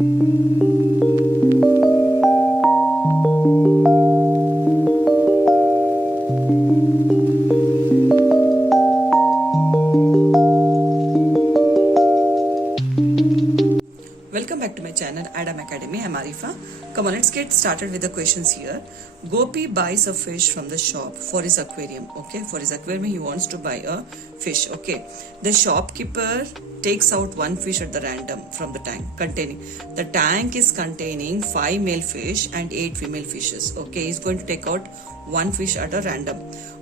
Welcome back to my channel Adam Academy. I'm Arifa. Come on, let's get started with the questions here. Gopi buys a fish from the shop for his aquarium. Okay, for his aquarium he wants to buy a fish. Okay, the shopkeeper takes out one fish at the random from the tank the tank is containing 5 male fish and 8 female fishes. Okay, he's going to take out one fish at a random.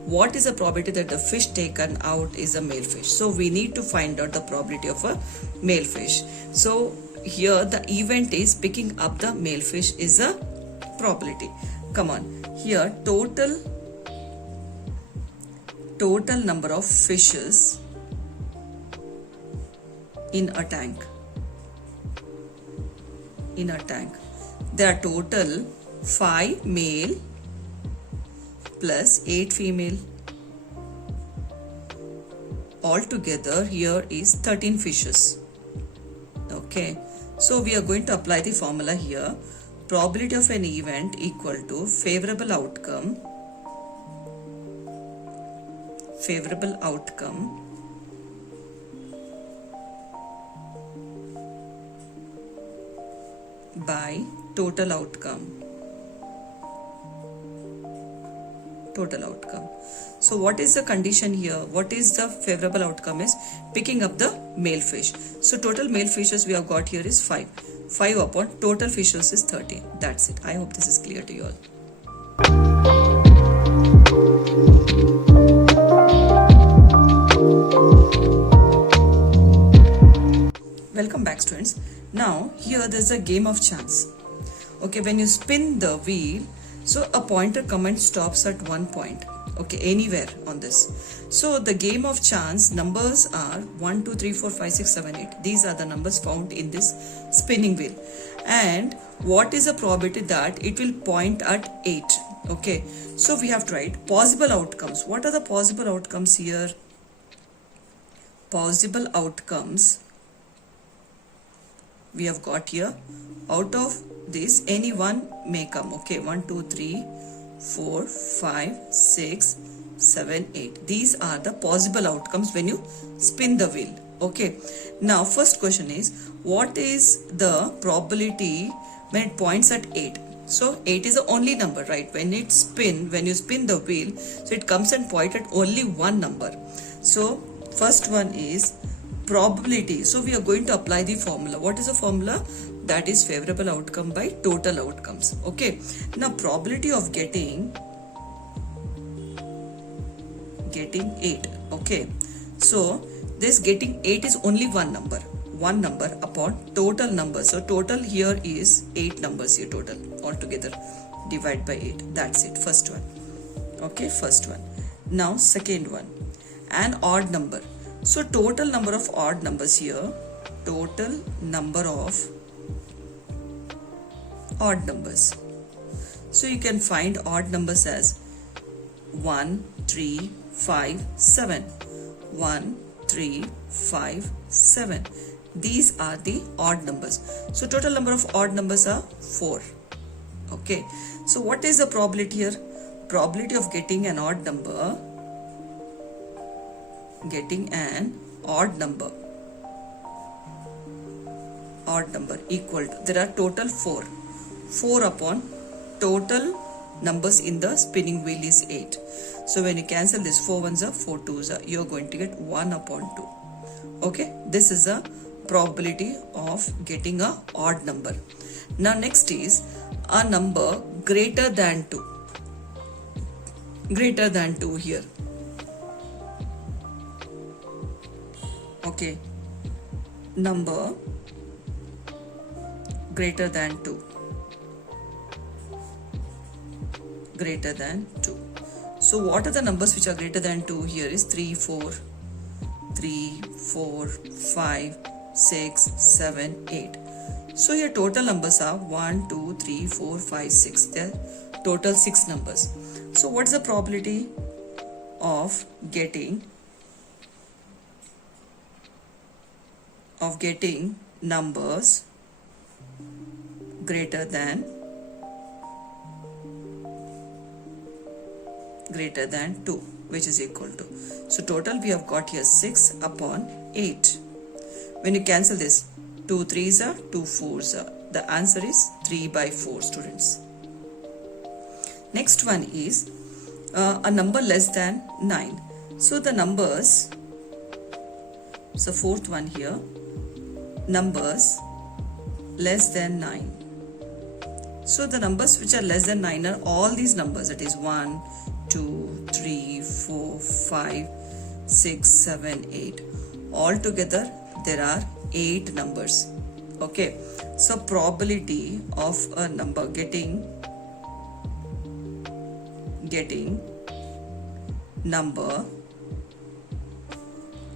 What is the probability that the fish taken out is a male fish? So we need to find out the probability of a male fish. So here the event is picking up the male fish is a probability. Come on, here total number of fishes in a tank. There are total 5 male plus 8 female. Altogether here is 13 fishes. Okay, so we are going to apply the formula here. Probability of an event equal to favorable outcome by total outcome. So what is the condition here? What is the favorable outcome is picking up the male fish. So total male fishes we have got here is 5. 5 upon total fishes is 13. That's it. I hope this is clear to you all. Welcome back, students. Now here there's a game of chance. Okay, when you spin the wheel, so a pointer command stops at one point. Okay, anywhere on this. So the game of chance numbers are 1, 2, 3, 4, 5, 6, 7, 8. These are the numbers found in this spinning wheel. And what is the probability that it will point at 8? Okay, so we have tried possible outcomes. What are the possible outcomes here? Possible outcomes we have got here. Out of this, any one may come. Okay, 1, 2, 3, 4, 5, 6, 7, 8. These are the possible outcomes when you spin the wheel. Okay, now first question is, what is the probability when it points at 8? So 8 is the only number, right? When you spin the wheel, so it comes and point at only one number. So first one is probability. So we are going to apply the formula. What is the formula? That is favorable outcome by total outcomes. Okay, now probability of getting 8. Okay, so this getting 8 is only one number upon total number. So total here is 8 numbers here total altogether. Divide by 8. That's it. First one. Okay, first one. Now second one, an odd number. So total number of odd numbers here. Total number of odd numbers. So you can find odd numbers as 1, 3, 5, 7. 1, 3, 5, 7. These are the odd numbers. So total number of odd numbers are 4. Okay. So what is the probability here? Probability of getting an odd number. Odd number equal to, there are total 4. 4 upon total numbers in the spinning wheel is 8. So when you cancel this, 4 ones are 4 twos are, you are going to get 1 upon 2. Okay, this is a probability of getting a odd number. Now next is a number greater than 2. Greater than 2 here. Okay, number greater than 2. Greater than 2. So what are the numbers which are greater than 2 here is 3, 4, 5, 6, 7, 8. So your total numbers are 1, 2, 3, 4, 5, 6. They're total 6 numbers. So what's the probability of getting numbers greater than 2, which is equal to. So total we have got here 6 upon 8. When you cancel this, 2 3s are 2 4s are. The answer is 3 by 4, students. Next one is a number less than 9. So the numbers, so fourth one here, numbers less than 9. So the numbers which are less than 9 are all these numbers, that is 1, 2, 3, 4, 5, 6, 7, 8. All together there are 8 numbers. Okay, so probability of a number getting number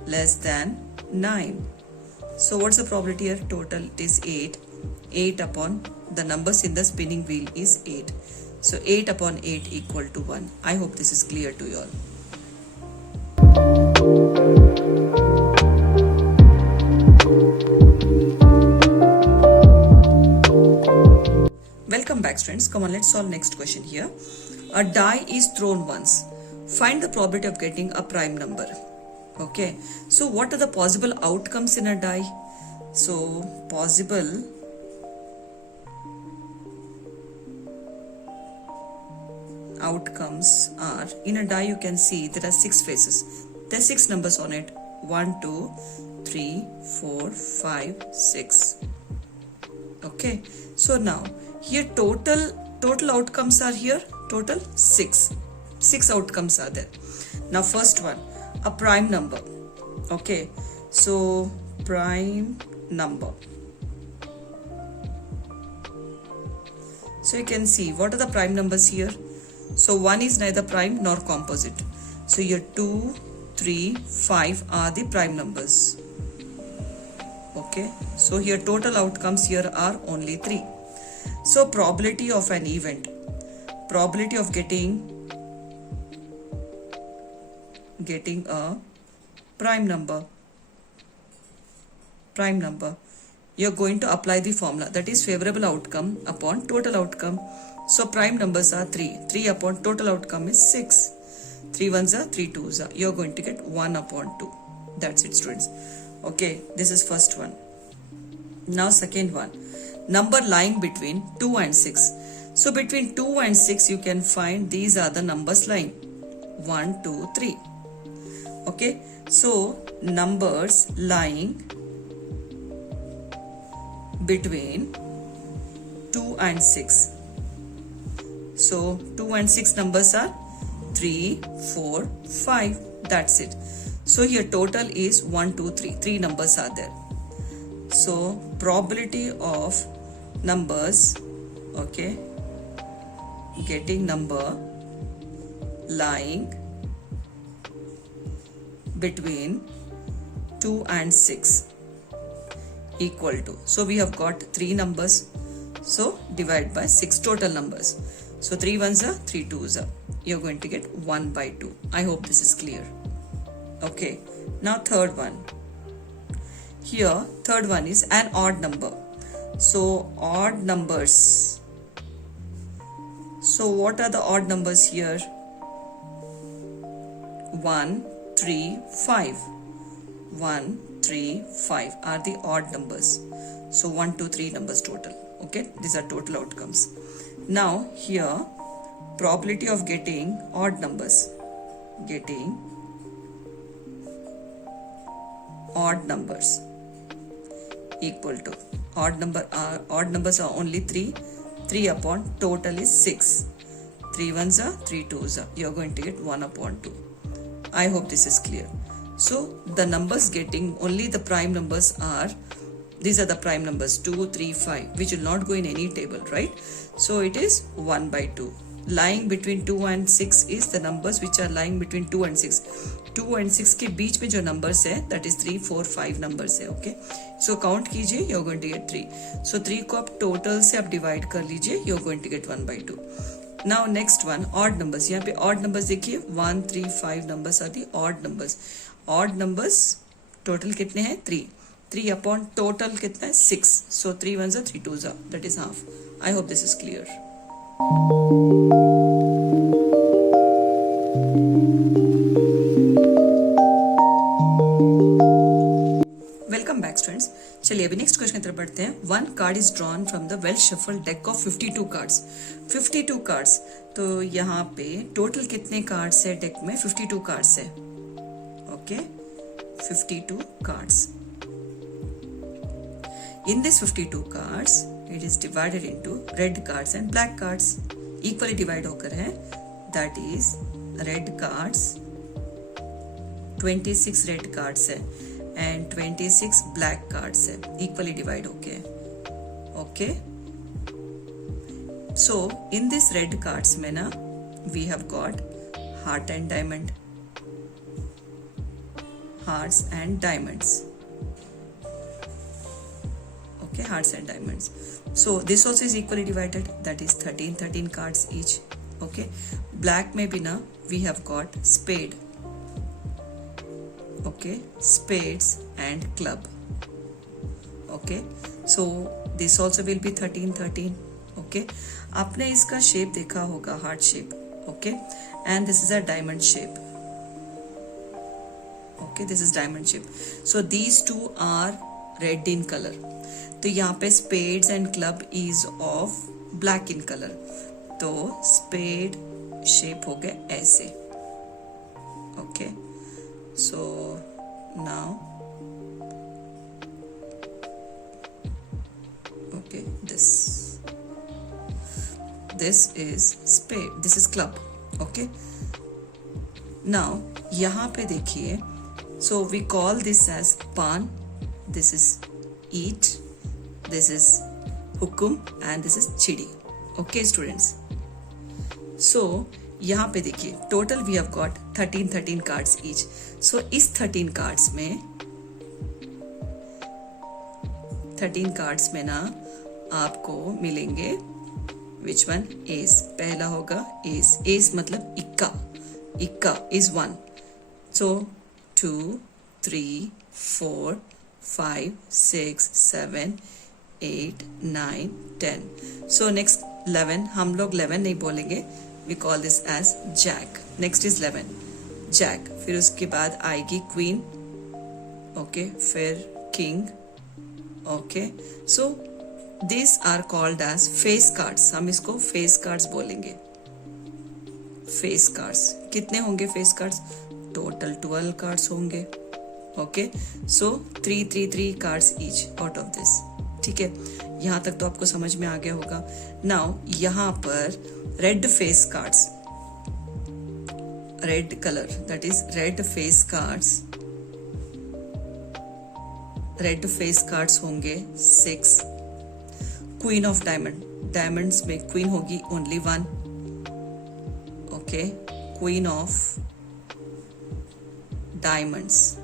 less than 9. So what's the probability here? Total it is 8. 8 upon the numbers in the spinning wheel is 8. So 8 upon 8 equal to 1. I hope this is clear to you all. Welcome back, students. Come on, let's solve next question here. A die is thrown once. Find the probability of getting a prime number. Okay, so what are the possible outcomes in a die? So possible outcomes are, in a die you can see there are 6 faces. There are 6 numbers on it. 1, 2, 3, 4, 5, 6. Okay, so now here total outcomes are here. Total 6 outcomes are there. Now first one, a prime number. Okay, so prime number. So you can see what are the prime numbers here. So 1 is neither prime nor composite. So here 2, 3, 5 are the prime numbers. Okay, so here total outcomes here are only 3. So probability of an event, probability of getting a prime number, you're going to apply the formula, that is favorable outcome upon total outcome. So prime numbers are 3. 3 upon total outcome is 6. 3 1s are 3 2s are. You're going to get 1 upon 2. That's it, students. Okay, this is first one. Now second one, number lying between 2 and 6. So between 2 and 6 you can find these are the numbers lying. 1, 2, 3. Okay, so numbers lying between 2 and 6. So 2 and 6 numbers are 3, 4, 5. That's it. So here total is 1, 2, 3. 3 numbers are there. So probability of numbers, okay, getting number lying between 2 and 6 equal to, so we have got 3 numbers, so divide by 6 total numbers. So 3 1s are 3 2s are. You're going to get 1 by 2. I hope this is clear. Okay, now third one. Here third one is an odd number. So odd numbers. So what are the odd numbers here? 1, 3, 5. 1, 3, 5 are the odd numbers. So 1, 2, 3 numbers total. Okay, these are total outcomes. Now here probability of getting odd numbers. Getting odd numbers equal to, odd numbers are only 3. 3 upon total is 6. 3 1s are 3 2s are. You are going to get 1 upon 2. I hope this is clear. So the numbers getting only the prime numbers are, these are the prime numbers 2, 3, 5, which will not go in any table, right? So it is 1 by 2. Lying between 2 and 6 is the numbers which are lying between 2 and 6. 2 and 6 के बीच में जो numbers है, that is 3, 4, 5 numbers है. Okay, so count कीजिए, you're going to get 3. So 3 को आप total से आप divide कर लीजिए, you're going to get 1 by 2. Now next one, odd numbers. यहाँ पे odd numbers देखिए, 1, 3, 5 numbers are the odd numbers. Odd numbers total कितने हैं? 3. 3 upon total कितना है 6. So 3 ones are 3 twos are, that is half. I hope this is clear. Welcome back students. चलिए अभी next question की तरफ बढ़ते हैं. One card is drawn from the well shuffle deck of 52 cards. 52 cards. तो यहाँ पे टोटल कितने कार्ड्स है डेक में? 52 कार्ड्स है. Okay, 52 cards. In this 52 cards it is divided into red cards and black cards. Equally divide होकर है. That is red cards 26 red cards है एंड 26 ब्लैक कार्ड्स है. इक्वली डिवाइड होके. Okay, so in this red cards में ना we have got heart and diamond, hearts and diamonds. Okay, hearts and diamonds. So this also is equally divided. That is 13 cards each. Okay, black में भी ना we have got spade. Okay, spades and club. Okay, so this also will be 13. Okay, आपने इसका shape देखा होगा, heart shape. Okay, and this is a diamond shape. Okay, this is diamond shape. So these two are red in color. तो यहाँ पे spades and club is of black in color. तो spade shape हो गया ऐसे. Okay. So now, okay, this is spade, this is club. Okay, now यहाँ पे देखिए. So we call this as pan, this is eat, this is hukum and this is chidi. Okay students, so यहाँ पे देखिए total we have got 13 cards each. So इस 13 cards में ना आपको मिलेंगे विच वन? एस. पहला होगा एस. एस मतलब इक्का इज 1. सो 2 3 4 5 6 7 8 9 10. So next 11. हम लोग 11 नहीं बोलेंगे, we call this as jack. Next is 11, jack. फिर उसके बाद आएगी queen. Okay, फिर king. Okay, so these are called as face cards. हम इसको face cards बोलेंगे. face cards कितने होंगे? face cards total 12 cards होंगे. Okay, so 3 cards each out of this. ठीक है, यहाँ तक तो आपको समझ में आ गया होगा. नाउ यहाँ पर red face cards, red colour, that is red face cards. Red face cards होंगे 6. क्वीन ऑफ डायमंड, डायमंड्स में क्वीन होगी only 1. Okay, queen of diamonds,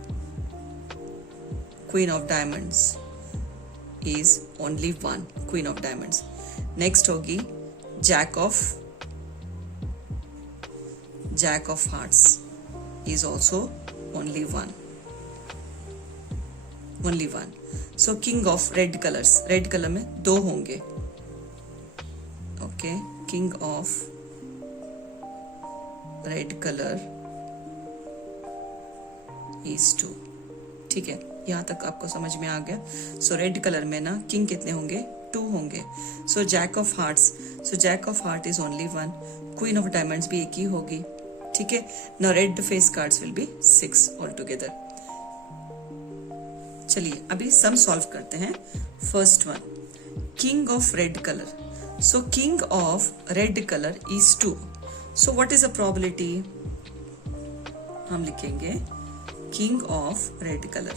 queen of diamonds is only 1, queen of diamonds. Next होगी jack of hearts is also only 1. So king of red colors, red color में 2 होंगे. Okay, king of red color is 2. ठीक है, यहाँ तक आपको समझ में आ गया. सो रेड कलर में ना किंग कितने होंगे? 2 होंगे. So jack of hearts, so jack of heart is only 1. Queen of diamonds भी एक ही होगी. ठीक है, now red face cards will be 6 all together. चलिए अभी सम सॉल्व करते हैं. First one, king of red colour. So king of red colour is 2. So what is the probability? हम लिखेंगे king of red color.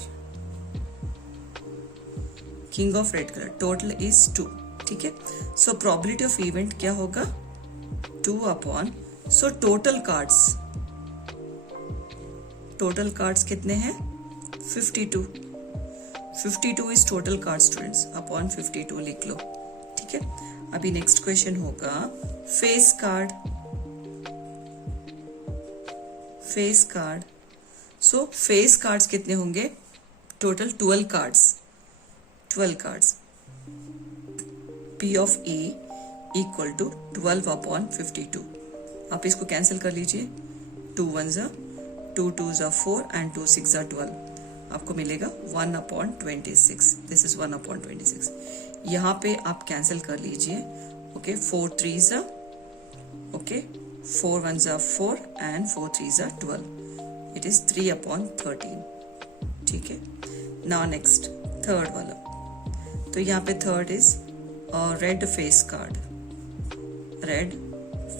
king of red color total is 2. ठीक है, so probability of event क्या होगा? 2 upon, so total cards कितने हैं? 52. 52 is total cards students, upon 52 लिख लो. ठीक है, अभी नेक्स्ट क्वेश्चन होगा फेस कार्ड. फेस कार्ड, सो फेस कार्ड्स कितने होंगे? Total 12 cards. 12 cards. P of E equal to 12 upon 52. आप इसको कैंसिल कर लीजिए. 2 1s are 2 2s are 4 and 2 6 are 12. आपको मिलेगा 1 upon 26. This is 1 upon 26. यहाँ पे आप कैंसिल कर लीजिए. Okay 4 3s are okay 4 1s are 4 and 4 3s are 12. It is 3 upon 13. ठीक है. Now next थर्ड वाला. तो यहाँ पे third is red face card. Red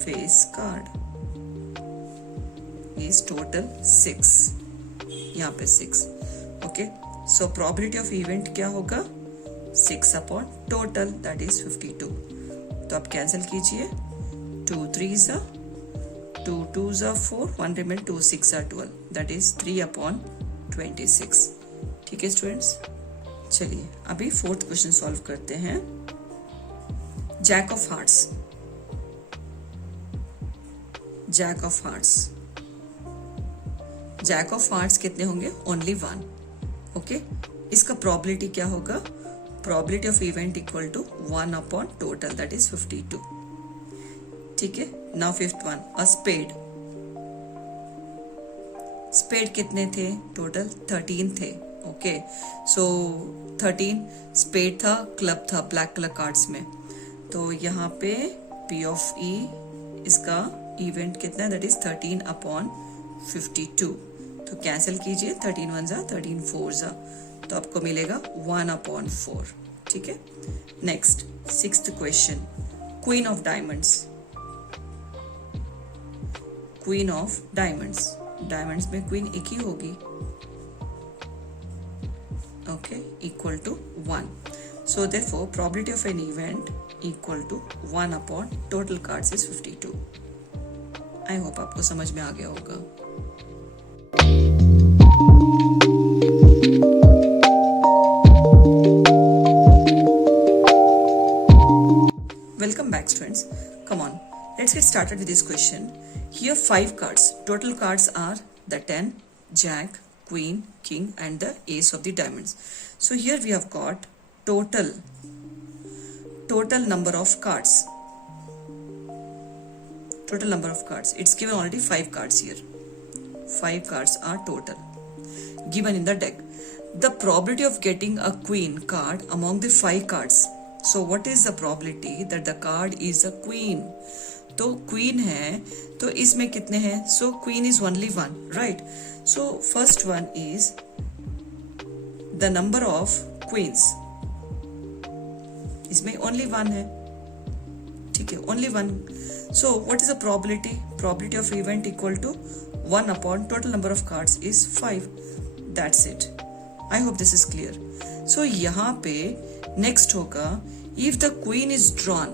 face card is total 6. यहाँ पे 6. Okay so probability of event क्या होगा 6 अपॉन टोटल दैट इज 52. तो आप कैंसिल कीजिए. 2 3s are 2 2s are 4 1 remain 2 6 are 12 that is 3 upon 26. ठीक है स्टूडेंट्स. चलिए अभी फोर्थ क्वेश्चन सॉल्व करते हैं. Jack of hearts. Jack of hearts. Jack of hearts कितने होंगे ओनली 1. ओके इसका प्रोबेबिलिटी क्या होगा probability of event equal to 1 upon total that is 52. ठीक है. Now fifth one a spade. Spade कितने थे टोटल 13 थे. ओके सो 13 स्पेड था क्लब था ब्लैक कलर कार्ड्स में. तो यहाँ पे P ऑफ E इसका इवेंट कितना है दैट इज 13 अपॉन 52. तो कैंसिल कीजिए. 13 1s are 13 4s are तो आपको मिलेगा 1 अपॉन 4. ठीक है. Next sixth question queen of diamonds. Queen of diamonds. Diamonds में क्वीन एक ही होगी. Okay equal to 1. So therefore probability of an event equal to 1 upon total cards is 52. I hope आपको समझ में आ गया होगा. Welcome back students. Come on, let's get started with this question. Here 5 cards. Total cards are the 10, Jack, Queen, King and the Ace of the Diamonds. So here we have got total number of cards. Total number of cards. It's given already 5 cards here. 5 cards are total given in the deck. The probability of getting a queen card among the 5 cards. So what is the probability that the card is a queen? तो queen है तो इसमें कितने हैं? So queen is only 1, right? So first one is the number of queens. इसमें only 1 है. ठीक है only 1. So what is the probability? Probability of event equal to 1 upon total number of cards is 5. That's it. I hope this is clear. So यहाँ पे next होगा if the queen is drawn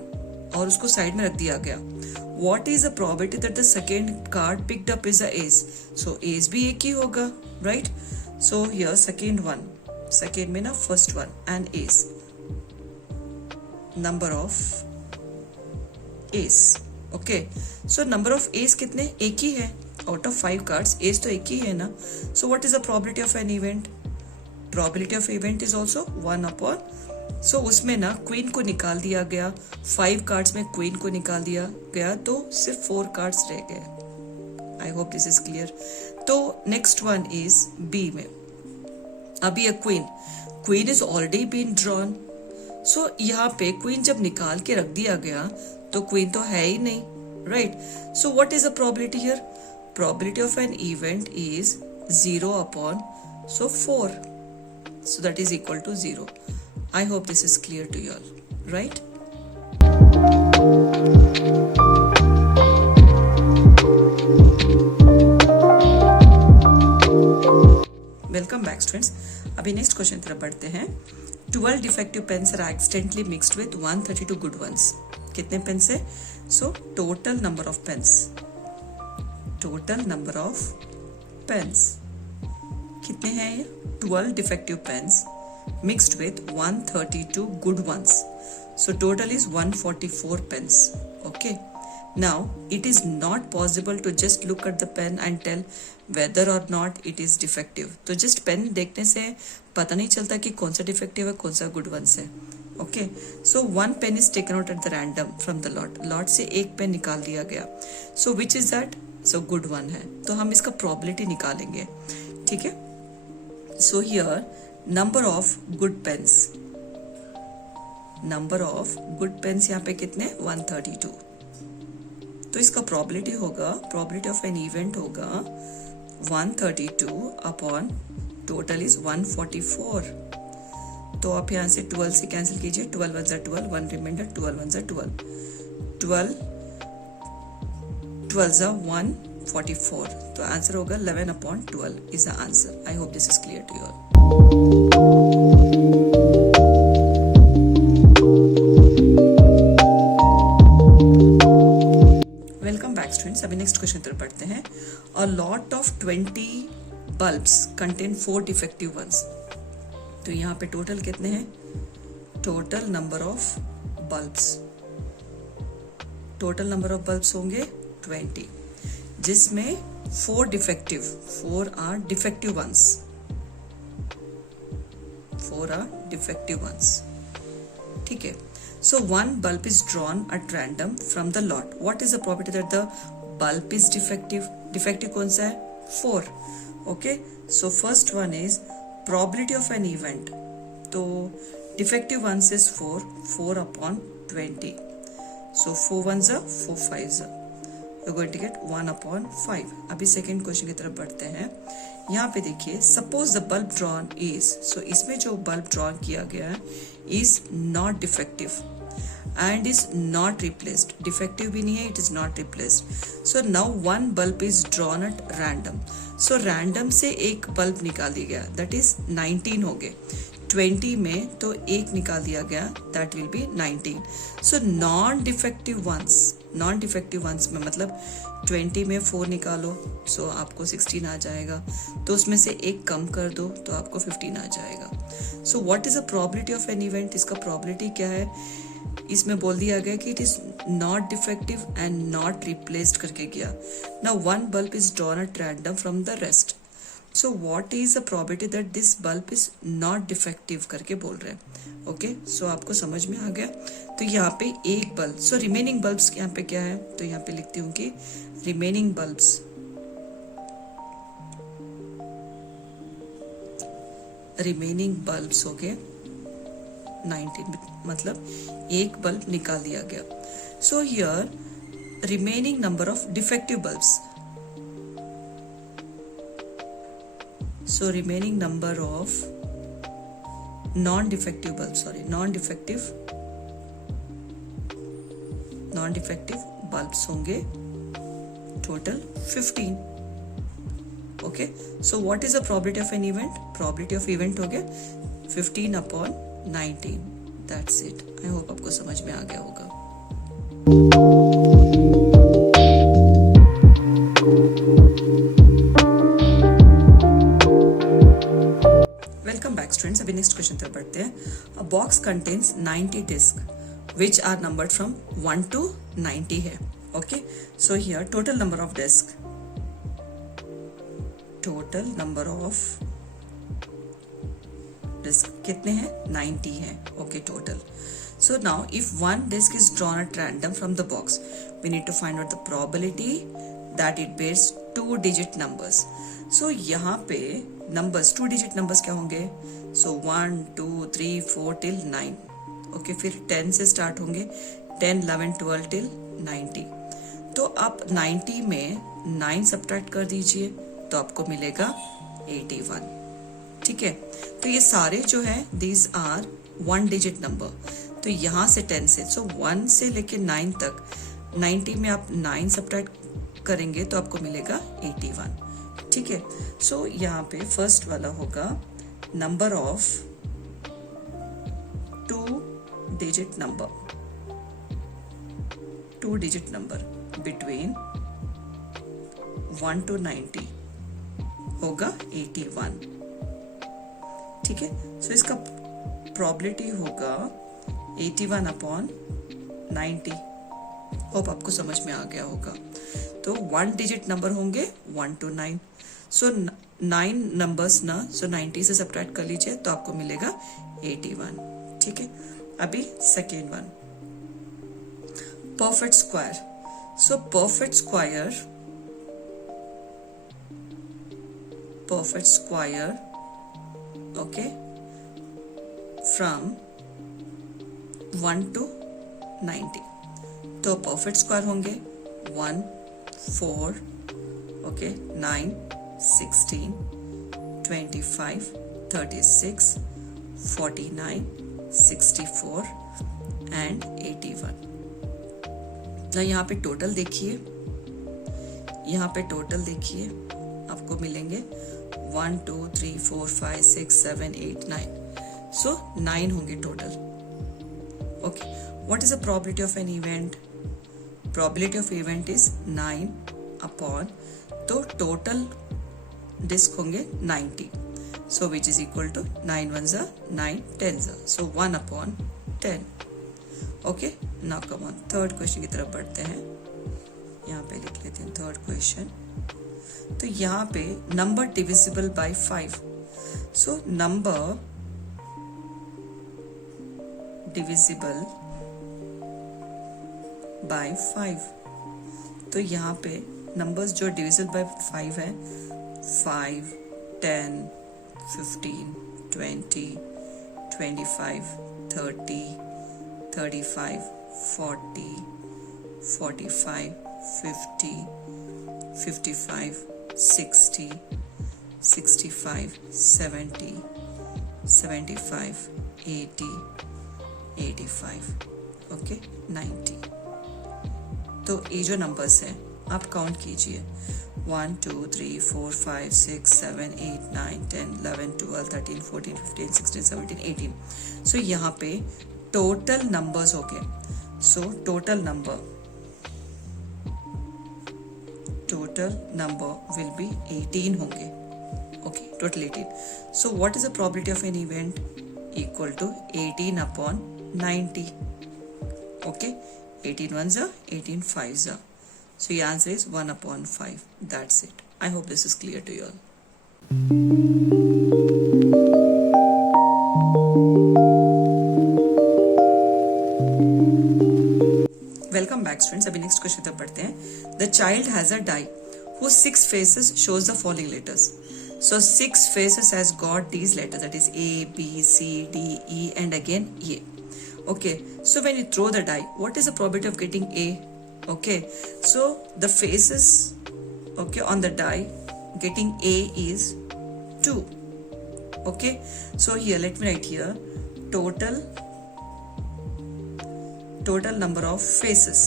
और उसको side में रख दिया गया what is the probability that the second card picked up is a S. So S भी एक ही होगा राइट. सो हियर सेकेंड में ना first one and S number of S. Okay so number of S कितने एक ही है out of 5 cards. S तो एक ही है ना. So what is the probability of an event. Probability of event is also 1 upon. So उसमें ना क्वीन को निकाल दिया गया. 5 कार्ड्स में क्वीन को निकाल दिया गया तो सिर्फ 4 कार्ड्स रह गए. I hope this is clear. तो नेक्स्ट वन इज बी में. अभी a queen is already been drawn. So यहाँ पे क्वीन जब निकाल के रख दिया गया तो क्वीन तो है ही नहीं right. So what is the probability here. Probability of an event is 0 upon 4. So that is equal to 0. I hope this is clear to you all, right? Welcome back students. अभी next question तरफ बढ़ते हैं. 12 defective pens are accidentally mixed with 132 good ones. कितने pens है? So total number of pens. Total number of pens. कितने हैं ये? 12 defective pens mixed with 132 good ones. So total is 144 pens. Okay. Now it is not possible to just look at the pen and tell whether or not it is defective. तो just pen देखने से पता नहीं चलता कि कौन सा defective है कौन सा good ones है. Okay, so one pen is taken out at the random from the lot. Lot से एक पेन निकाल दिया गया. So which is that? So good one है. तो हम इसका probability निकालेंगे. ठीक है? So here number of good pens. Number of good pens यहाँ पे कितने? 132. तो इसका probability होगा, probability of an event होगा 132 upon total is 144. तो आप यहाँ से 12 से कैंसिल कीजिए, 12 1 जा 12, 1 रिमाइंडर, 12 1 जा 12, 12 जा 144. तो आंसर होगा 11 upon 12 is the answer. I hope this is clear to you all. Welcome back students. अभी नेक्स्ट क्वेश्चन तरफ पढ़ते हैं. A lot of 20 bulbs contain 4 defective ones. तो यहाँ पे टोटल कितने हैं? Total number of bulbs, total number of bulbs होंगे 20, जिसमें 4 defective, 4 are defective ones, 4 are defective ones. ठीक है. So one bulb is drawn at random from the lot. What is the probability that the bulb is defective? Defective कौन सा है? 4. Okay. So first one is probability of an event. तो defective ones is 4. 4 upon 20. So 4 ones are 4 5s are. You're going to get 1 upon 5. अभी second question की तरफ बढ़ते हैं. यहाँ पे देखिए, suppose the bulb drawn is, so इसमें जो बल्ब ड्रॉन किया गया है is not defective and is not replaced. Defective भी नहीं है, it is not replaced. So now one bulb is drawn at random. So random से एक बल्ब निकाल दिया गया, दैट इज 19 हो गए. 20 में तो एक निकाल दिया गया, that will be 19. So non defective ones, non defective ones में मतलब 20 में 4 निकालो, सो आपको 16 आ जाएगा. तो उसमें से एक कम कर दो तो आपको 15 आ जाएगा. सो what is the probability of an event? इसका प्रोबेबिलिटी क्या है? इसमें बोल दिया गया कि it is not defective and not replaced करके गया. Now one bulb is drawn at random from the rest. So what is the probability that this bulb is not defective करके बोल रहे हैं. ओके, सो आपको समझ में आ गया. तो यहाँ पे एक बल्ब, सो रिमेनिंग बल्ब्स यहाँ पे क्या है? तो यहाँ पे लिखती हूँ कि रिमेनिंग बल्ब्स, रिमेनिंग बल्ब्स हो गए 19, मतलब एक बल्ब निकाल दिया गया. So here remaining number of defective bulbs, so remaining number of non-defective bulbs, sorry, non-defective bulbs होंगे total 15. Okay, so what is the probability of an event? Probability of event हो गया 15 upon 19. That's it. I hope आपको समझ में आ गया होगा. Students, अभी next question तरफ बढ़ते हैं. A box contains 90 disc which are numbered from 1 to 90 है. Okay, so here total number of disc, total number of disc कितने हैं? 90 है. Okay, total. So now if one disc is drawn at random from the box, we need to find out the probability that it bears 2 डिजिट numbers. So यहाँ पे numbers, 2 डिजिट numbers क्या होंगे? सो 1 2 3 4 till 9. Okay, फिर 10 से स्टार्ट होंगे, 10 11 12 till 90. तो आप 90 में 9 सब्ट्रैक्ट कर दीजिए तो आपको मिलेगा 81. ठीक है. तो ये सारे जो है दीज आर 1 डिजिट नंबर. तो यहाँ से 10 से, सो 1 से लेके 9 तक 90 में आप 9 सब्ट्रैक्ट करेंगे तो आपको मिलेगा 81. ठीक है. सो यहाँ पे फर्स्ट वाला होगा number of 2 digit number, 2 digit number between 1 to 90 होगा 81. ठीक है. सो इसका प्रोबेबिलिटी होगा 81 upon 90. होप आपको समझ में आ गया होगा। तो 1 डिजिट नंबर होंगे 1 to 9। सो 9 नंबर्स ना, सो 90 से सब्ट्रैक्ट कर लीजिए तो आपको मिलेगा 81। ठीक है, अभी second one, perfect square. So perfect square okay from 1 to 90। तो परफेक्ट स्क्वायर होंगे 1, 4, ओके 9, 16, 25, 36, 49, 64 एंड 81। ना यहाँ पे टोटल देखिए, आपको मिलेंगे 1, 2, 3, 4, 5, 6, 7, 8, 9। सो 9 होंगे total. Okay, what is the probability of an event? Probability of event is 9 upon, तो टोटल डिस्क होंगे 90, सो विच इज इक्वल टू 9 1 जा 9 10 जा, सो 1 upon 10। Okay, now come on third question की तरफ बढ़ते हैं। यहाँ पे लिख लेते हैं थर्ड क्वेश्चन। तो यहाँ पे number divisible by 5, so number divisible by 5। तो यहाँ पे नंबर्स जो डिविजिबल बाय 5 है 5, 10, 15, 20, 25, 30, 35, 40, 45, 50, 55, 60, 65, 70, 75, 80, 85, ओके 90। तो ये जो नंबर्स हैं आप काउंट कीजिए, 1, 2, 3, 4, 5, 6, 7, 8, 9, 10, 11, 12, 13, 14, 15, 16, 17, 18। सो यहाँ पे टोटल नंबर्स हो गए। So total number will be 18 होंगे। Okay, total 18। So what is the probability of an event? Equal to 18 upon 90। Okay, 18 1s are 18 5s are. So your answer is 1 upon 5. That's it. I hope this is clear to you all. Welcome back students. अभी next question तक बढ़ते हैं। The child has a die whose 6 faces shows the following letters. So 6 faces has got these letters, that is A, B, C, D, E and again A. Okay, so when you throw the die, what is the probability of getting A? Okay, so the faces, okay, on the die getting A is 2. Okay, so here let me write here total number of faces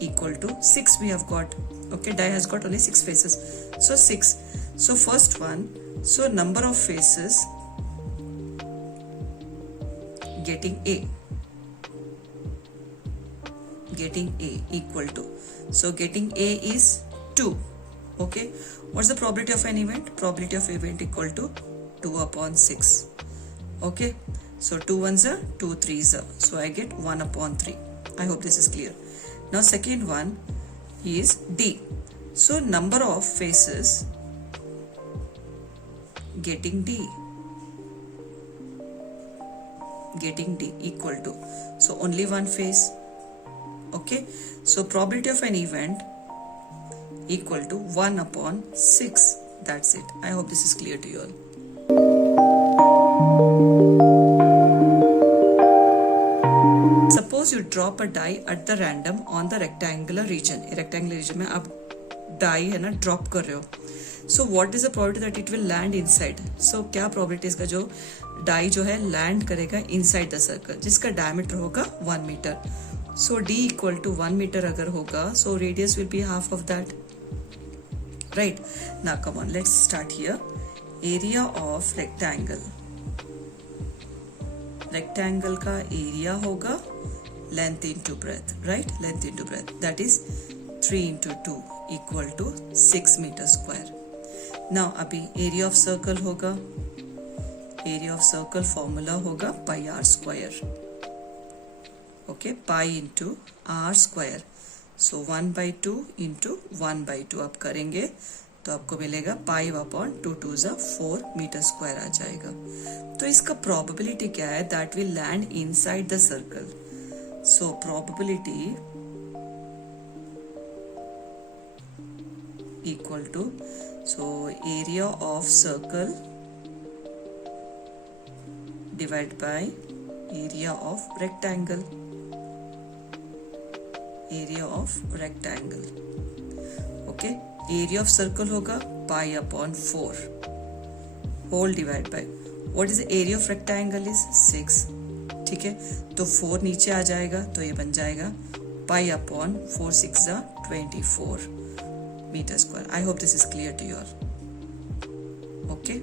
equal to 6 we have got. Okay, die has got only 6 faces, so 6. So first one, so number of faces getting A equal to, so getting A is 2. Okay, what's the probability of an event? Probability of event equal to 2 upon 6. Okay, so 2 1s are 2 3s are, so I get 1 upon 3. I hope this is clear. Now second one is D. So number of faces getting D equal to, so only one face. Okay, so probability of an event equal to 1 upon 6. That's it. I hope this is clear to you all. Suppose you drop a die at the random on the rectangular region. Rectangular region में आप die है ना drop कर रहे हो. So what is the probability that it will land inside? So क्या probability इसका जो die जो है land करेगा inside the circle, जिसका diameter होगा 1 meter. So D equal to 1 meter अगर होगा, so radius will be half of that. Right? Now come on, let's start here. Area of rectangle. Rectangle का area होगा length into breadth, right? Length into breadth. That is 3 into 2 equal to 6 meter square. Now अभी area of circle होगा, area of circle formula होगा pi r square. Okay, pi into r square, so 1/2 into 1/2 आप करेंगे तो आपको मिलेगा pi upon 2 2 ज़ा 4 metre square आ जाएगा। तो इसका प्रोबेबिलिटी क्या है, that will land inside the circle. So probability equal to, so area of circle divide by area of rectangle, area of rectangle. Okay, area of circle होगा pi upon 4 whole divide by what is area of rectangle is 6। ठीक है, तो 4 नीचे आ जाएगा तो ये बन जाएगा पाई अपॉन 4 6 ज़ा 24 metre square. I hope this is clear to you all. Okay.